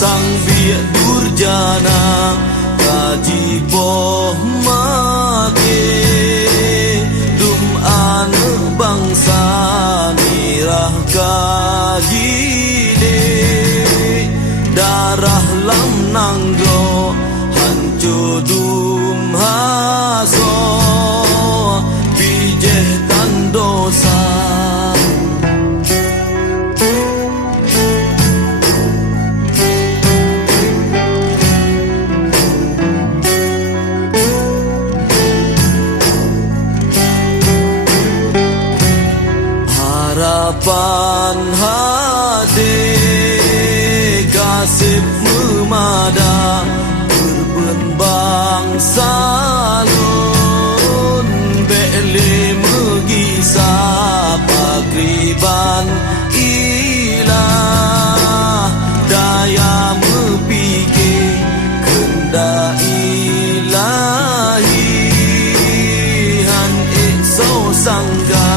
sang biak durjana kaji poh mate dum ane bangsa mirah kaji de darah lam nanggo hancur dum haso bijeh tan dosa harapan hade kasih memada berben bangsa lun bele megisa pagriban ilah daya mepikir kenda ilahi han ekso sangga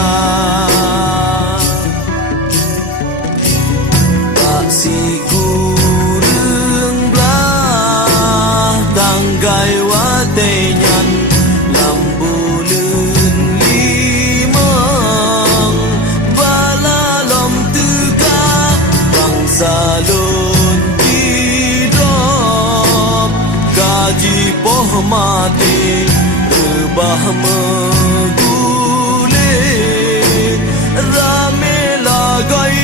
si gureng belah tanggai watenyan lambulen limang balalom tega bangsa lon hidup kaji poh mati rebah megulir rame lagai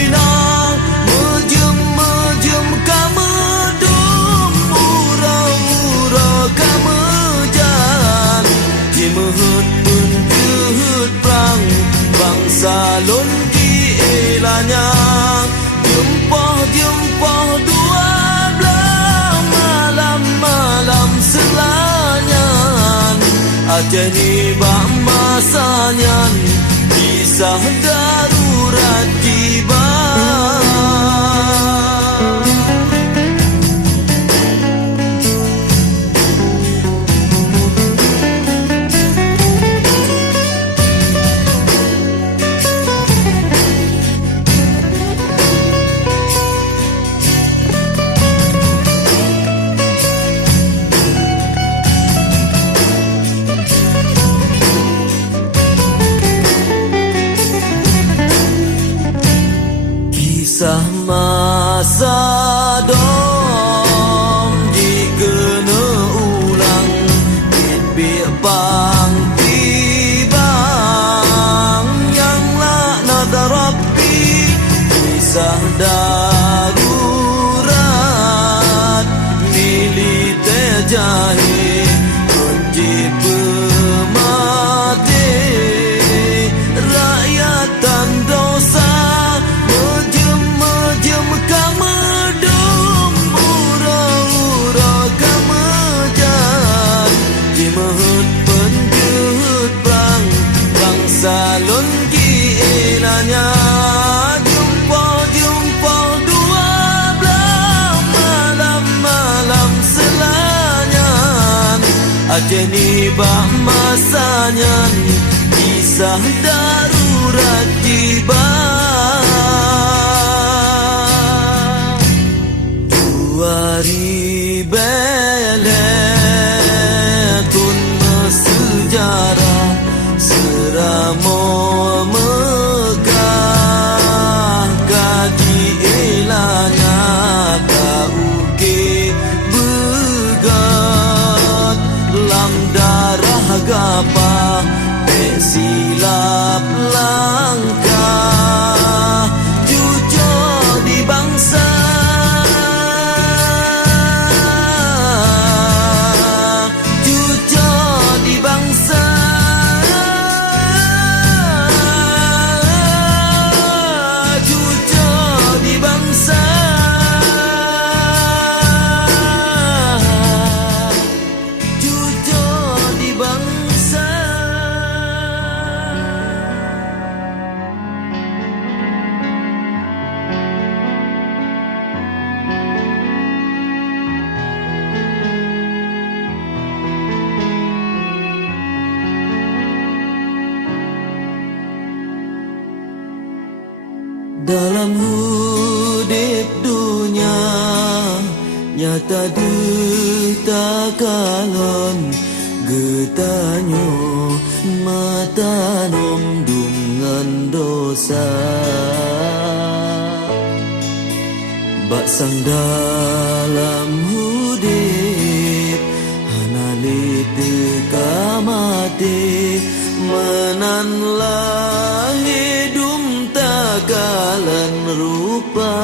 salon di elanya jempah dua belah malam selanya aja ni bak masanya bisa darurat tiba kisah masa dom dikena ulang bibir bang tibang yang laknat Rabbi kisah darurat militer jahil kunci pemati rakyat dan dosa salon ki elanya jumpa dua belah malam selanya aja ni bak masanya kisah darurat tiba tuari beletun sejarah seramo megah gaji elanya kauke begat lam darah gapa silap langkah nyata detakalon getanyo mata nom dengan dosa baksang dalam hudip hanali teka mati menanlah hidup takalan rupa